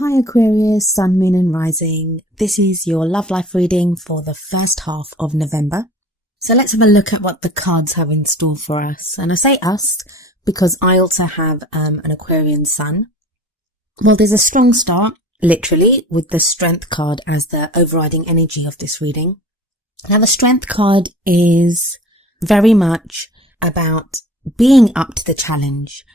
Hi Aquarius, Sun, Moon and Rising. This is your love life reading for the first half of November. So let's have a look at what the cards have in store for us. And I say us because I also have an Aquarian sun. Well, there's a strong start, literally, with the Strength card as the overriding energy of this reading. Now the Strength card is very much about being up to the challenge,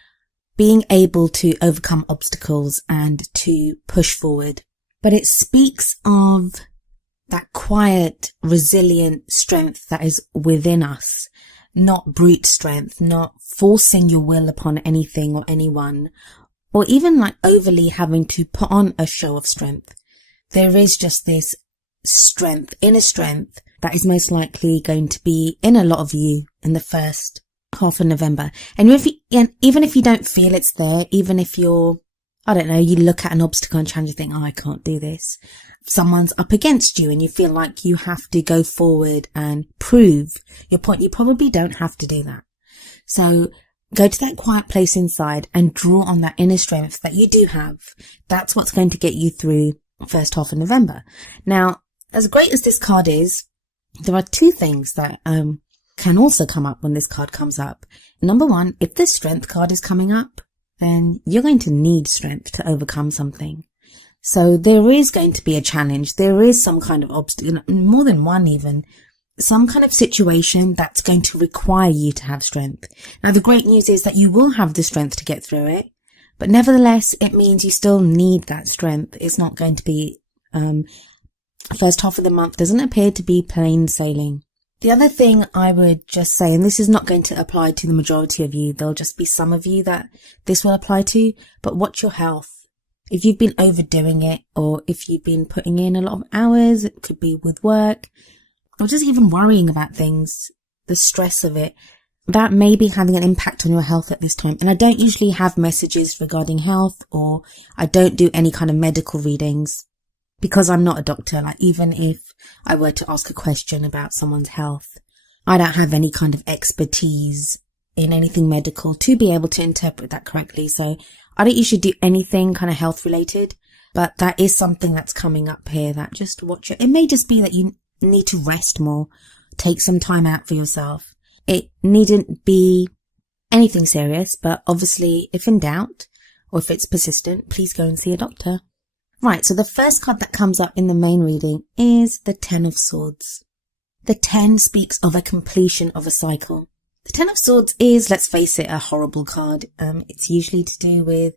being able to overcome obstacles and to push forward. But it speaks of that quiet, resilient strength that is within us, not brute strength, not forcing your will upon anything or anyone, or even like overly having to put on a show of strength. There is just this strength, inner strength, that is most likely going to be in a lot of you in the first half of November. And even if you don't feel it's there, even if you're, I don't know, you look at an obstacle and challenge and think, oh, I can't do this. Someone's up against you and you feel like you have to go forward and prove your point. You probably don't have to do that. So go to that quiet place inside and draw on that inner strength that you do have. That's what's going to get you through the first half of November. Now, as great as this card is, there are two things that can also come up when this card comes up. Number one, if this Strength card is coming up, then you're going to need strength to overcome something. So there is going to be a challenge. There is some kind of obstacle, more than one even, some kind of situation that's going to require you to have strength. Now the great news is that you will have the strength to get through it, but nevertheless, it means you still need that strength. It's not going to be, first half of the month doesn't appear to be plain sailing. The other thing I would just say, and this is not going to apply to the majority of you, there'll just be some of you that this will apply to, but watch your health. If you've been overdoing it, or if you've been putting in a lot of hours, it could be with work, or just even worrying about things, the stress of it, that may be having an impact on your health at this time. And I don't usually have messages regarding health, or I don't do any kind of medical readings, because I'm not a doctor. Like, even if I were to ask a question about someone's health, I don't have any kind of expertise in anything medical to be able to interpret that correctly. So I don't usually do anything kind of health related, but that is something that's coming up here that just watch it. It may just be that you need to rest more, take some time out for yourself. It needn't be anything serious, but obviously if in doubt or if it's persistent, please go and see a doctor. Right, so the first card that comes up in the main reading is the Ten of Swords. The 10 speaks of a completion of a cycle. The Ten of Swords is, let's face it, a horrible card. It's usually to do with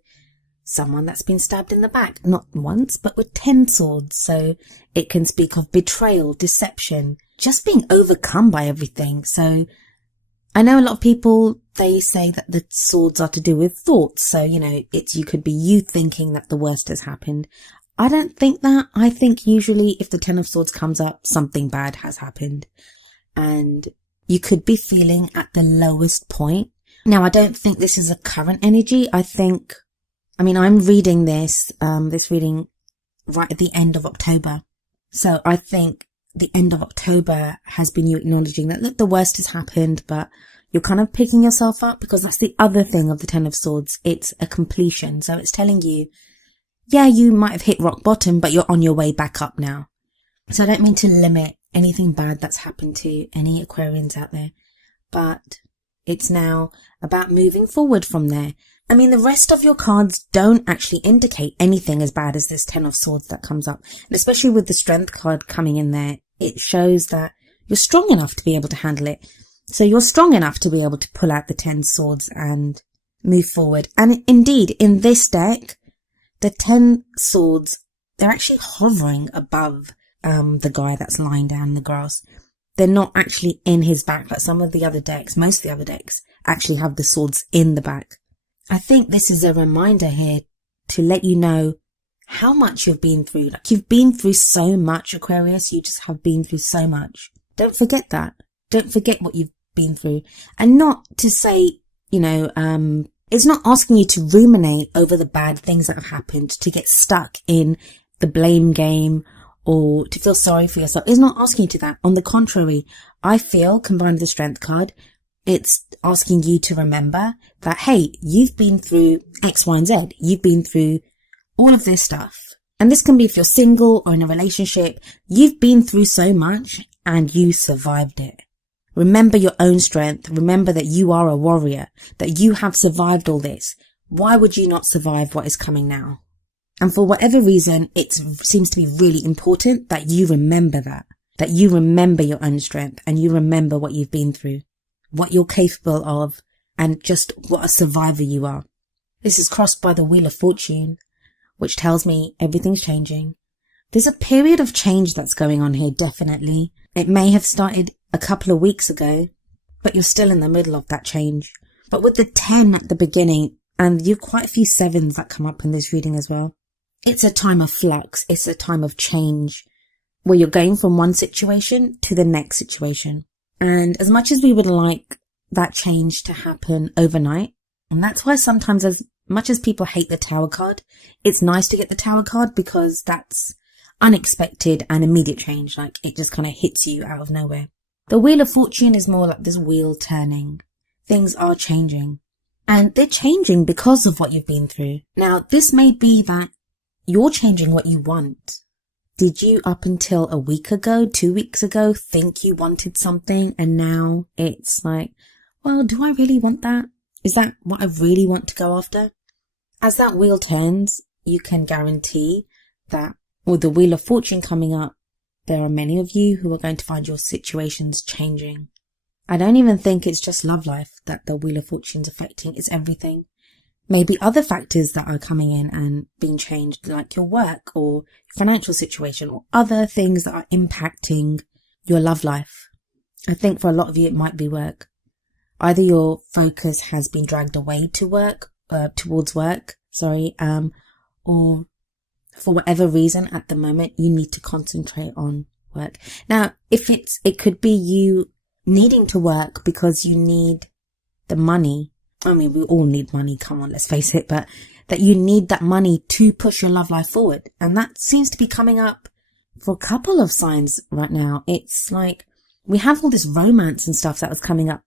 someone that's been stabbed in the back, not once, but with 10 swords. So it can speak of betrayal, deception, just being overcome by everything. So I know a lot of people, they say that the swords are to do with thoughts. So, you could be you thinking that the worst has happened. I don't think that. I think usually if the Ten of Swords comes up, something bad has happened. And you could be feeling at the lowest point. Now, I don't think this is a current energy. I'm reading this reading right at the end of October. So I think the end of October has been you acknowledging that, look, the worst has happened, but you're kind of picking yourself up, because that's the other thing of the Ten of Swords. It's a completion. So it's telling you, yeah, you might have hit rock bottom, but you're on your way back up now. So I don't mean to limit anything bad that's happened to any Aquarians out there, but it's now about moving forward from there. The rest of your cards don't actually indicate anything as bad as this Ten of Swords that comes up. And especially with the Strength card coming in there, it shows that you're strong enough to be able to handle it. So you're strong enough to be able to pull out the 10 swords and move forward. And indeed, in this deck, the 10 swords, they're actually hovering above the guy that's lying down in the grass. They're not actually in his back, like some of the other decks. Most of the other decks actually have the swords in the back. I think this is a reminder here to let you know how much you've been through. Like, you've been through so much, Aquarius. You just have been through so much. Don't forget that. Don't forget what you've been through. And not to say, it's not asking you to ruminate over the bad things that have happened, to get stuck in the blame game or to feel sorry for yourself. It's not asking you to that. On the contrary, I feel, combined with the Strength card, it's asking you to remember that, hey, you've been through X, Y, and Z. You've been through all of this stuff. And this can be if you're single or in a relationship. You've been through so much and you survived it. Remember your own strength. Remember that you are a warrior, that you have survived all this. Why would you not survive what is coming now? And for whatever reason, it seems to be really important that you remember that you remember your own strength and you remember what you've been through, what you're capable of, and just what a survivor you are. This is crossed by the Wheel of Fortune, which tells me everything's changing. There's a period of change that's going on here, definitely. It may have started a couple of weeks ago, but you're still in the middle of that change. But with the 10 at the beginning, and you've quite a few 7s that come up in this reading as well, it's a time of flux. It's a time of change where you're going from one situation to the next situation. And as much as we would like that change to happen overnight, and that's why sometimes, as much as people hate the Tower card, it's nice to get the Tower card because that's unexpected and immediate change. Like, it just kind of hits you out of nowhere. The Wheel of Fortune is more like this wheel turning. Things are changing. And they're changing because of what you've been through. Now, this may be that you're changing what you want. Did you, up until a week ago, 2 weeks ago, think you wanted something, and now it's like, well, do I really want that? Is that what I really want to go after? As that wheel turns, you can guarantee that with the Wheel of Fortune coming up, there are many of you who are going to find your situations changing. I don't even think it's just love life that the Wheel of Fortune's affecting. It's everything. Maybe other factors that are coming in and being changed, like your work or your financial situation or other things that are impacting your love life. I think for a lot of you, it might be work. Either your focus has been dragged away to work, towards work, or for whatever reason at the moment, you need to concentrate on work. Now, it could be you needing to work because you need the money. I mean, we all need money, come on, let's face it, but that you need that money to push your love life forward. And that seems to be coming up for a couple of signs right now. It's like we have all this romance and stuff that was coming up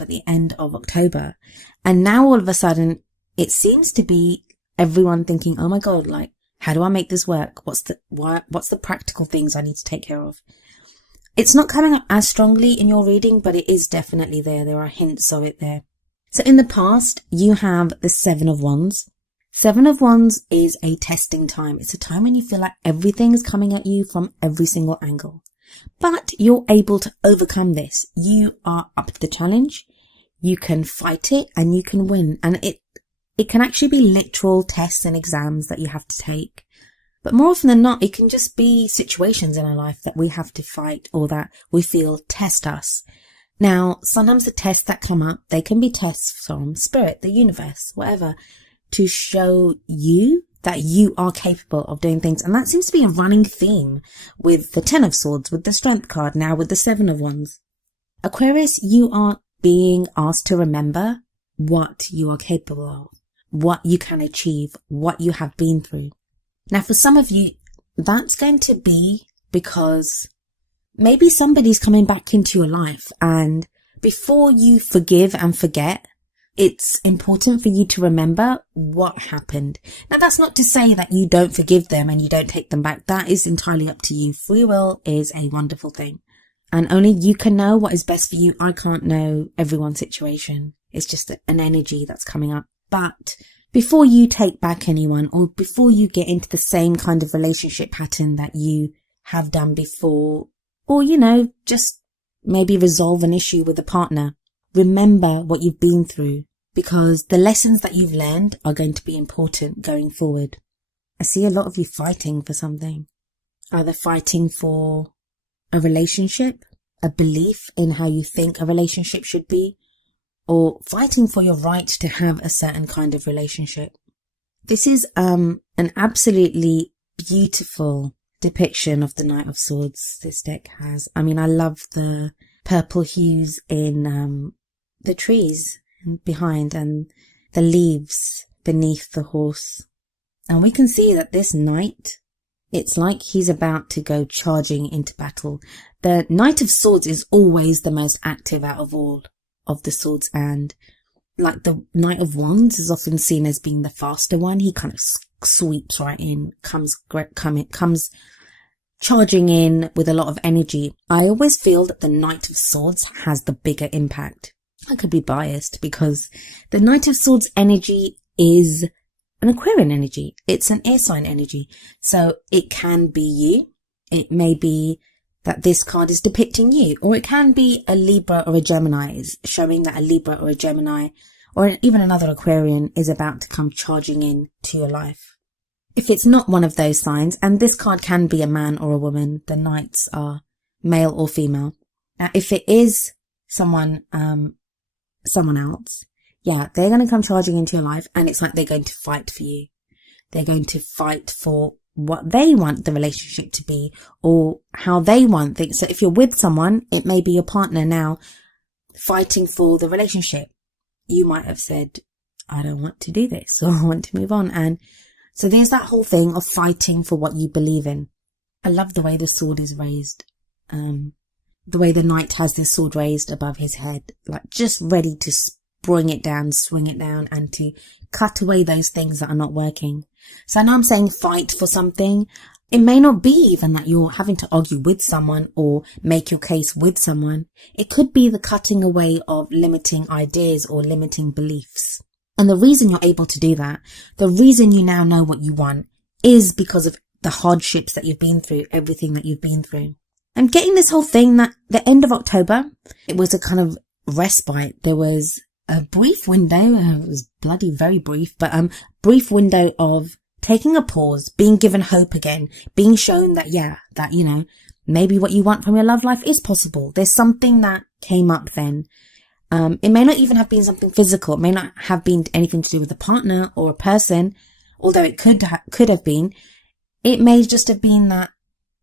at the end of October. And now all of a sudden it seems to be everyone thinking, oh my God, like, how do I make this work? What's the practical things I need to take care of? It's not coming up as strongly in your reading, but it is definitely there. There are hints of it there. So in the past, you have the 7 of Wands. 7 of Wands is a testing time. It's a time when you feel like everything is coming at you from every single angle. But you're able to overcome this. You are up to the challenge. You can fight it and you can win. And it can actually be literal tests and exams that you have to take. But more often than not, it can just be situations in our life that we have to fight or that we feel test us. Now, sometimes the tests that come up, they can be tests from spirit, the universe, whatever, to show you that you are capable of doing things. And that seems to be a running theme with the 10 of Swords, with the Strength card, now with the 7 of Wands. Aquarius, you are being asked to remember what you are capable of, what you can achieve, what you have been through. Now, for some of you, that's going to be because maybe somebody's coming back into your life, and before you forgive and forget, it's important for you to remember what happened. Now, that's not to say that you don't forgive them and you don't take them back. That is entirely up to you. Free will is a wonderful thing, and only you can know what is best for you. I can't know everyone's situation. It's just an energy that's coming up. But before you take back anyone, or before you get into the same kind of relationship pattern that you have done before, or, just maybe resolve an issue with a partner, remember what you've been through, because the lessons that you've learned are going to be important going forward. I see a lot of you fighting for something. Either fighting for a relationship, a belief in how you think a relationship should be, or fighting for your right to have a certain kind of relationship. This is an absolutely beautiful depiction of the Knight of Swords this deck has. I mean, I love the purple hues in the trees behind and the leaves beneath the horse. And we can see that this knight, it's like he's about to go charging into battle. The Knight of Swords is always the most active out of all of the swords, and like the Knight of Wands is often seen as being the faster one. He kind of sweeps right in, comes charging in with a lot of energy. I always feel that the Knight of Swords has the bigger impact. I could be biased because the Knight of Swords energy is an Aquarian energy. It's an air sign energy. So it can be you. It may be that this card is depicting you, or it can be a Libra or a Gemini, is showing that a Libra or a Gemini or even another Aquarian is about to come charging in to your life. If it's not one of those signs, and this card can be a man or a woman, the Knights are male or female. Now, if it is someone else, yeah, they're going to come charging into your life, and it's like they're going to fight for you. They're going to fight for what they want the relationship to be, or how they want things. So if you're with someone, it may be your partner now fighting for the relationship. You might have said, I don't want to do this, or I want to move on. And so there's that whole thing of fighting for what you believe in. I love the way the sword is raised. The way the knight has this sword raised above his head, like just ready to swing it down, and to cut away those things that are not working. So now I'm saying fight for something. It may not be even that you're having to argue with someone or make your case with someone. It could be the cutting away of limiting ideas or limiting beliefs. And the reason you're able to do that, the reason you now know what you want, is because of the hardships that you've been through, everything that you've been through. I'm getting this whole thing that the end of October, it was a kind of respite. There was a brief window, it was bloody very brief, but brief window of taking a pause, being given hope again, being shown that, maybe what you want from your love life is possible. There's something that came up then. It may not even have been something physical. It may not have been anything to do with a partner or a person, although it could have been. It may just have been that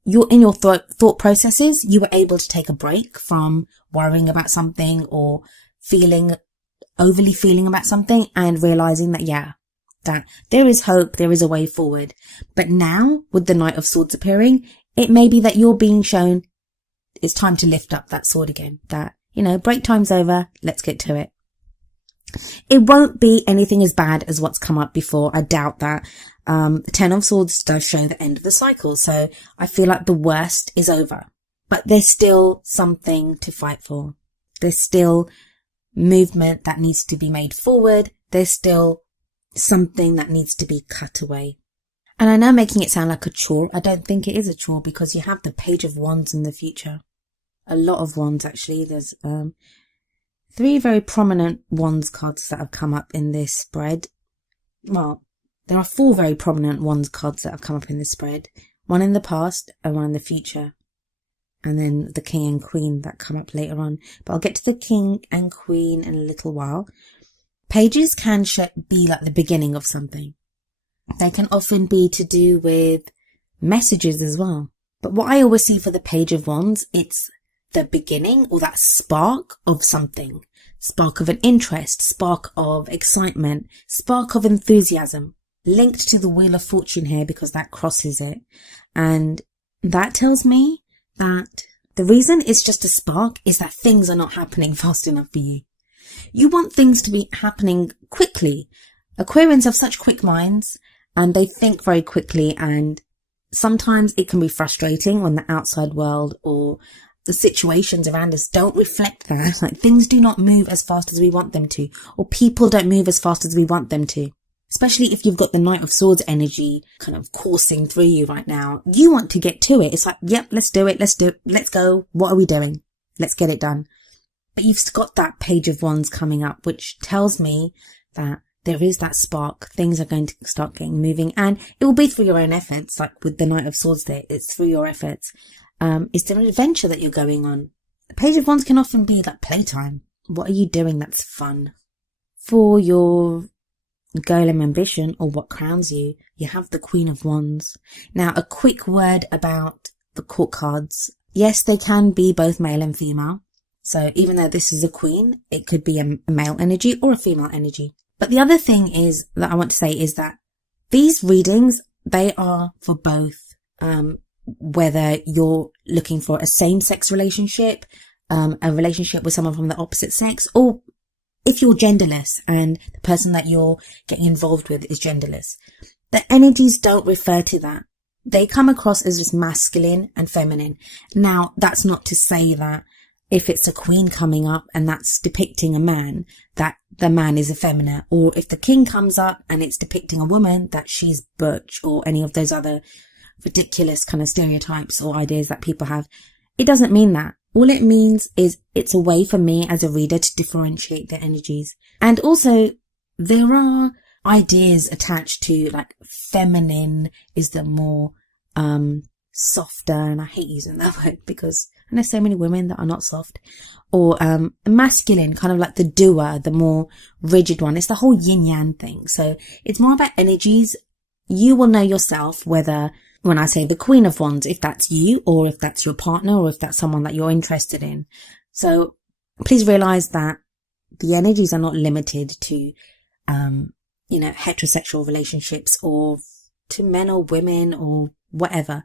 in your thought processes, you were able to take a break from worrying about something or overly feeling about something, and realizing that, that there is hope, there is a way forward. But now, with the Knight of Swords appearing, it may be that you're being shown it's time to lift up that sword again. That, break time's over, let's get to it. It won't be anything as bad as what's come up before. I doubt that. The Ten of Swords does show the end of the cycle, so I feel like the worst is over. But there's still something to fight for. There's still movement that needs to be made forward. There's still something that needs to be cut away. And I know making it sound like a chore. I don't think it is a chore, because you have the Page of Wands in the future. A lot of wands, actually. There's 3 very prominent wands cards that have come up in this spread. Well, there are 4 very prominent wands cards that have come up in this spread. One in the past and one in the future. And then the King and Queen that come up later on. But I'll get to the King and Queen in a little while. Pages can be like the beginning of something. They can often be to do with messages as well. But what I always see for the Page of Wands, it's the beginning, or that spark of something. Spark of an interest, spark of excitement, spark of enthusiasm. Linked to the Wheel of Fortune here, because that crosses it. And that tells me that the reason it's just a spark is that things are not happening fast enough for you. You want things to be happening quickly. Aquarians have such quick minds, and they think very quickly, and sometimes it can be frustrating when the outside world or the situations around us don't reflect that. Like, things do not move as fast as we want them to, or people don't move as fast as we want them to. Especially if you've got the Knight of Swords energy kind of coursing through you right now. You want to get to it. It's like, yep, let's do it. Let's go. What are we doing? Let's get it done. But you've got that Page of Wands coming up, which tells me that there is that spark. Things are going to start getting moving, and it will be through your own efforts. Like with the Knight of Swords there, it's through your efforts. Is there an adventure that you're going on? The Page of Wands can often be like playtime. What are you doing that's fun? For your goal and ambition, or what crowns you, you have the Queen of Wands. Now, a quick word about the court cards. Yes, they can be both male and female. So even though this is a queen, it could be a male energy or a female energy. But the other thing is that I want to say is that these readings, they are for both. Whether you're looking for a same-sex relationship, a relationship with someone from the opposite sex, or if you're genderless and the person that you're getting involved with is genderless, the energies don't refer to that. They come across as just masculine and feminine. Now, that's not to say that if it's a queen coming up and that's depicting a man, that the man is effeminate, or if the king comes up and it's depicting a woman, that she's butch, or any of those other ridiculous kind of stereotypes or ideas that people have. It doesn't mean that. All it means is it's a way for me as a reader to differentiate the energies. And also, there are ideas attached to, like, feminine is the more softer, and I hate using that word because I know so many women that are not soft, or masculine, kind of like the doer, the more rigid one. It's the whole yin yang thing. So it's more about energies. You will know yourself whether, when I say the Queen of Wands, if that's you, or if that's your partner, or if that's someone that you're interested in. So please realize that the energies are not limited to heterosexual relationships, or to men or women or whatever.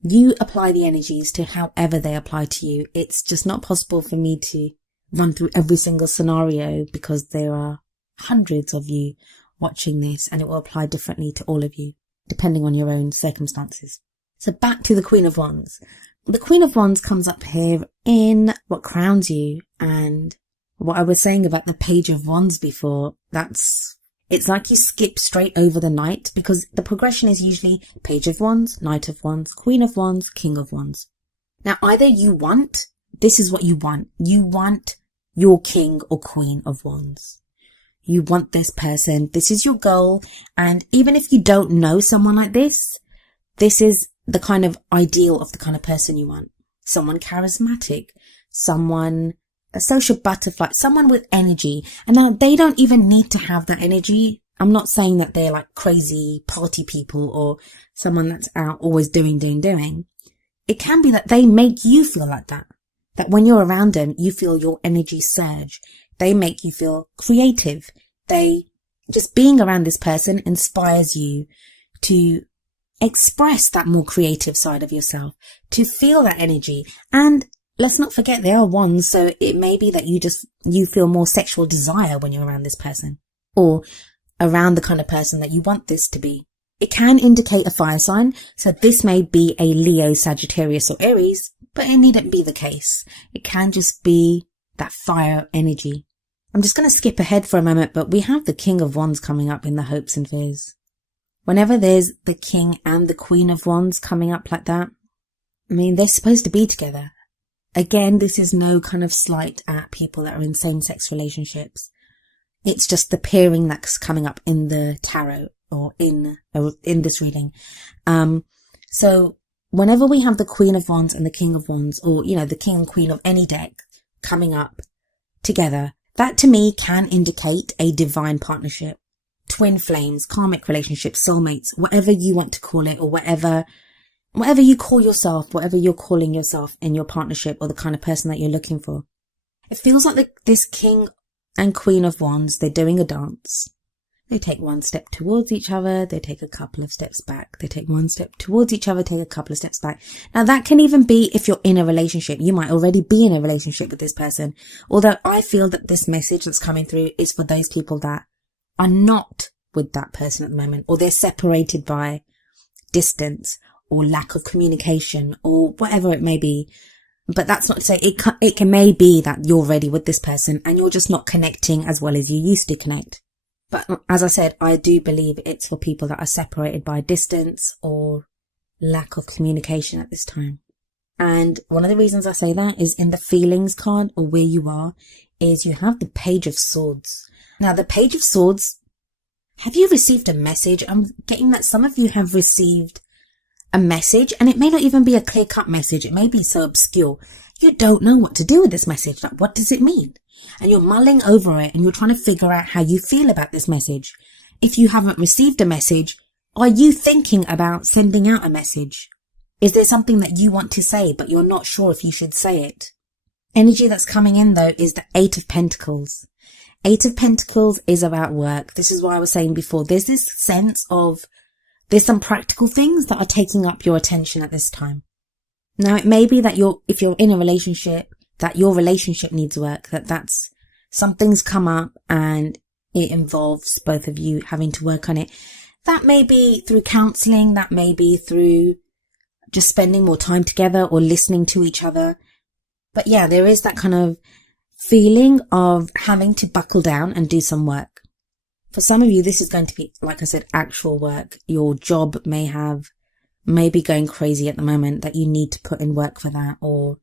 You apply the energies to however they apply to you. It's just not possible for me to run through every single scenario because there are hundreds of you watching this, and it will apply differently to all of you, depending on your own circumstances. So back to the Queen of Wands. The Queen of Wands comes up here in what crowns you, and what I was saying about the Page of Wands before, it's like you skip straight over the Knight, because the progression is usually Page of Wands, Knight of Wands, Queen of Wands, King of Wands. Now, either this is what you want. You want your King or Queen of Wands. You want this person. This is your goal. And even if you don't know someone like this, this is the kind of ideal of the kind of person you want. Someone charismatic, a social butterfly, someone with energy. And now they don't even need to have that energy. I'm not saying that they're like crazy party people or someone that's out always doing. It can be that they make you feel like that. That when you're around them, you feel your energy surge. They make you feel creative. Just being around this person inspires you to express that more creative side of yourself, to feel that energy. And let's not forget they are wands, so it may be that you feel more sexual desire when you're around this person, or around the kind of person that you want this to be. It can indicate a fire sign, so this may be a Leo, Sagittarius, or Aries, but it needn't be the case. It can just be that fire energy. I'm just going to skip ahead for a moment, but we have the King of Wands coming up in the hopes and fears. Whenever there's the King and the Queen of Wands coming up like that, I mean, they're supposed to be together. Again, this is no kind of slight at people that are in same-sex relationships. It's just the pairing that's coming up in the tarot or in this reading. So whenever we have the Queen of Wands and the King of Wands, or, the King and Queen of any deck coming up together, that to me can indicate a divine partnership, twin flames, karmic relationships, soulmates, whatever you want to call it, or whatever you call yourself, whatever you're calling yourself in your partnership, or the kind of person that you're looking for. It feels like this King and Queen of Wands, they're doing a dance. They take one step towards each other, they take a couple of steps back. They take one step towards each other, take a couple of steps back. Now that can even be if you're in a relationship. You might already be in a relationship with this person. Although I feel that this message that's coming through is for those people that are not with that person at the moment, or they're separated by distance or lack of communication or whatever it may be. But that's not to say it may be that you're ready with this person and you're just not connecting as well as you used to connect. But as I said, I do believe it's for people that are separated by distance or lack of communication at this time. And one of the reasons I say that is in the feelings card, or where you are, is you have the Page of Swords. Now, the Page of Swords, have you received a message? I'm getting that some of you have received a message, and it may not even be a clear-cut message. It may be so obscure. You don't know what to do with this message. Like, what does it mean? And you're mulling over it and you're trying to figure out how you feel about this message. If you haven't received a message, are you thinking about sending out a message? Is there something that you want to say, but you're not sure if you should say it? Energy that's coming in, though, is the Eight of Pentacles. Eight of Pentacles is about work. This is what I was saying before. There's this sense of there's some practical things that are taking up your attention at this time. Now, it may be that if you're in a relationship, that your relationship needs work, that's something's come up and it involves both of you having to work on it. That may be through counseling, that may be through just spending more time together or listening to each other. But yeah, there is that kind of feeling of having to buckle down and do some work. For some of you, this is going to be, like I said, actual work. Your job may be going crazy at the moment, that you need to put in work for that, or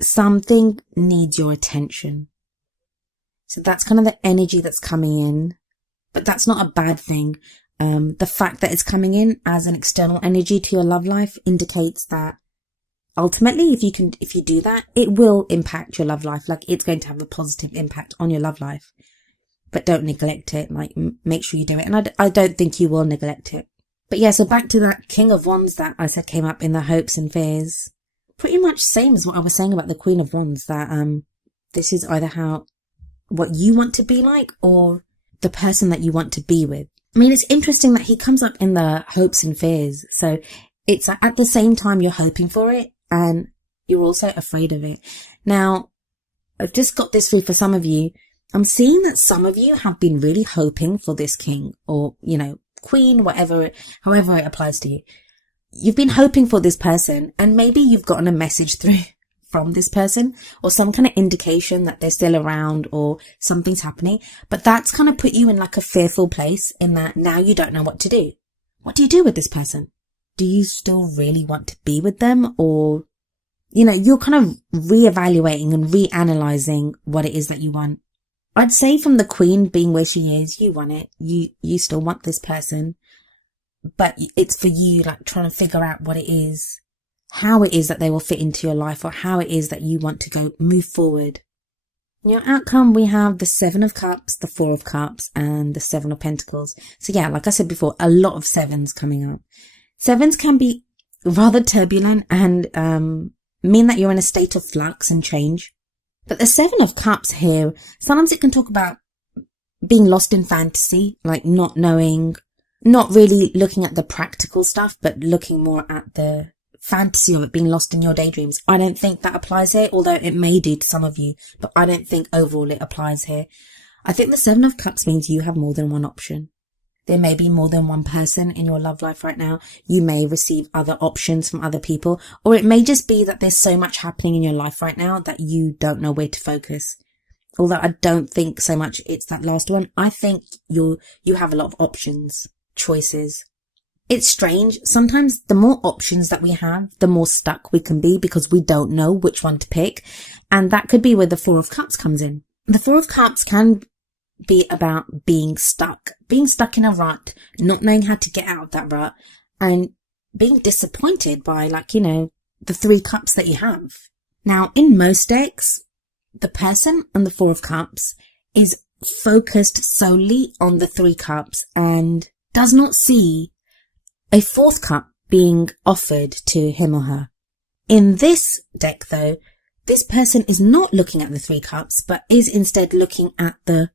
something needs your attention. So that's kind of the energy that's coming in, but that's not a bad thing. The fact that it's coming in as an external energy to your love life indicates that ultimately, if you do that, it will impact your love life. Like, it's going to have a positive impact on your love life, but don't neglect it. Like, make sure you do it. And I don't think you will neglect it. But yeah, so back to that King of Wands that I said came up in the hopes and fears. Pretty much same as what I was saying about the Queen of Wands, that this is either what you want to be like or the person that you want to be with. I mean, it's interesting that he comes up in the hopes and fears. So it's at the same time you're hoping for it and you're also afraid of it. Now, I've just got this through for some of you. I'm seeing that some of you have been really hoping for this king or, queen, however it applies to you. You've been hoping for this person, and maybe you've gotten a message through from this person or some kind of indication that they're still around or something's happening. But that's kind of put you in like a fearful place, in that now you don't know what to do. What do you do with this person? Do you still really want to be with them? Or, you're kind of reevaluating and reanalyzing what it is that you want. I'd say from the Queen being where she is, you want it. You still want this person, but it's for you, like, trying to figure out what it is, how it is that they will fit into your life, or how it is that you want to move forward. In your outcome, we have the 7 of Cups, the 4 of Cups, and the 7 of Pentacles. So yeah, like I said before, a lot of 7s coming up. 7s can be rather turbulent and mean that you're in a state of flux and change. But the 7 of Cups here, sometimes it can talk about being lost in fantasy, like not knowing, not really looking at the practical stuff, but looking more at the fantasy of it, being lost in your daydreams. I don't think that applies here, although it may do to some of you, but I don't think overall it applies here. I think the 7 of Cups means you have more than one option. There may be more than one person in your love life right now. You may receive other options from other people, or it may just be that there's so much happening in your life right now that you don't know where to focus. Although I don't think so much it's that last one. I think you have a lot of options, choices. It's strange. Sometimes the more options that we have, the more stuck we can be because we don't know which one to pick. And that could be where the 4 of Cups comes in. The 4 of Cups can be about being stuck in a rut, not knowing how to get out of that rut, and being disappointed by, the 3 cups that you have. Now, in most decks, the person on the 4 of Cups is focused solely on the 3 cups and does not see a 4th cup being offered to him or her. In this deck, though, this person is not looking at the 3 cups, but is instead looking at the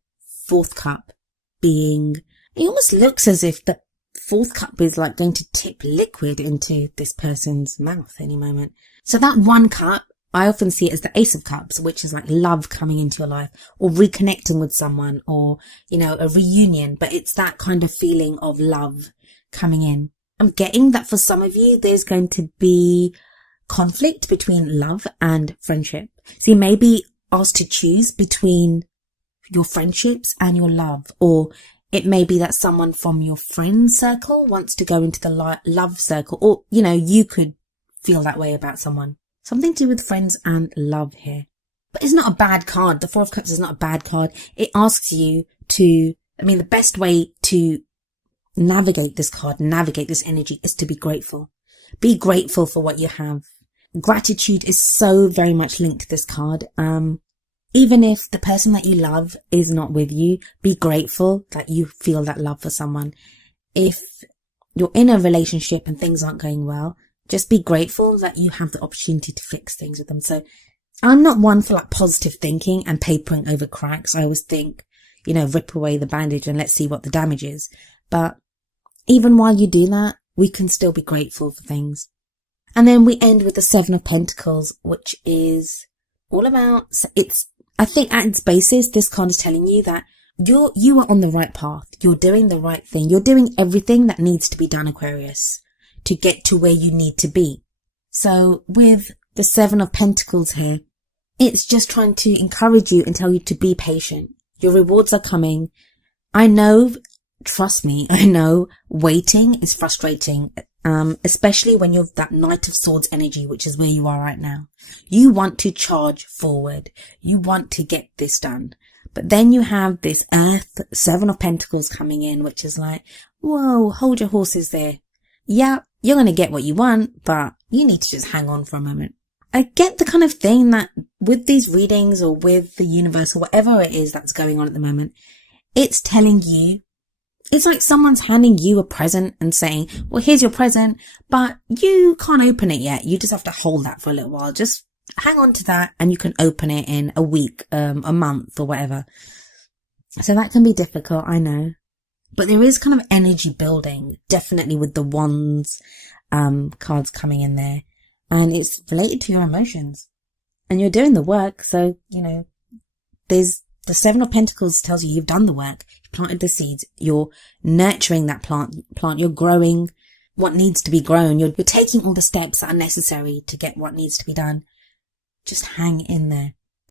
4th cup it almost looks as if the 4th cup is like going to tip liquid into this person's mouth any moment. So that 1 cup, I often see it as the Ace of Cups, which is like love coming into your life, or reconnecting with someone, or, a reunion, but it's that kind of feeling of love coming in. I'm getting that for some of you, there's going to be conflict between love and friendship. So you may be asked to choose between your friendships and your love, or it may be that someone from your friend circle wants to go into the love circle, or, you could feel that way about someone. Something to do with friends and love here. But it's not a bad card. The 4 of Cups is not a bad card. It asks you the best way to navigate this card, navigate this energy, is to be grateful. Be grateful for what you have. Gratitude is so very much linked to this card. Even if the person that you love is not with you, be grateful that you feel that love for someone. If you're in a relationship and things aren't going well, just be grateful that you have the opportunity to fix things with them. So I'm not one for positive thinking and papering over cracks. I always think, rip away the bandage and let's see what the damage is. But even while you do that, we can still be grateful for things. And then we end with the 7 of Pentacles, which is all about, it's I think at its basis, this card is telling you that you are on the right path. You're doing the right thing. You're doing everything that needs to be done, Aquarius, to get to where you need to be. So with the Seven of Pentacles here, it's just trying to encourage you and tell you to be patient. Your rewards are coming. I know, trust me, I know waiting is frustrating, especially when you're that Knight of Swords energy, which is where you are right now. You want to charge forward. You want to get this done. But then you have this Earth, Seven of Pentacles coming in, which is like, whoa, hold your horses there. Yeah, you're going to get what you want, but you need to just hang on for a moment. I get the kind of thing that with these readings or with the universe or whatever it is that's going on at the moment, it's telling you, it's like someone's handing you a present and saying, well, here's your present, but you can't open it yet. You just have to hold that for a little while. Just hang on to that and you can open it in a week, a month or whatever. So that can be difficult, I know. But there is kind of energy building, definitely with the Wands cards coming in there. And it's related to your emotions. And you're doing the work, so, you know, there's the Seven of Pentacles tells you you've done the work. You've planted the seeds. You're nurturing that plant. You're growing what needs to be grown. You're taking all the steps that are necessary to get what needs to be done. Just hang in there.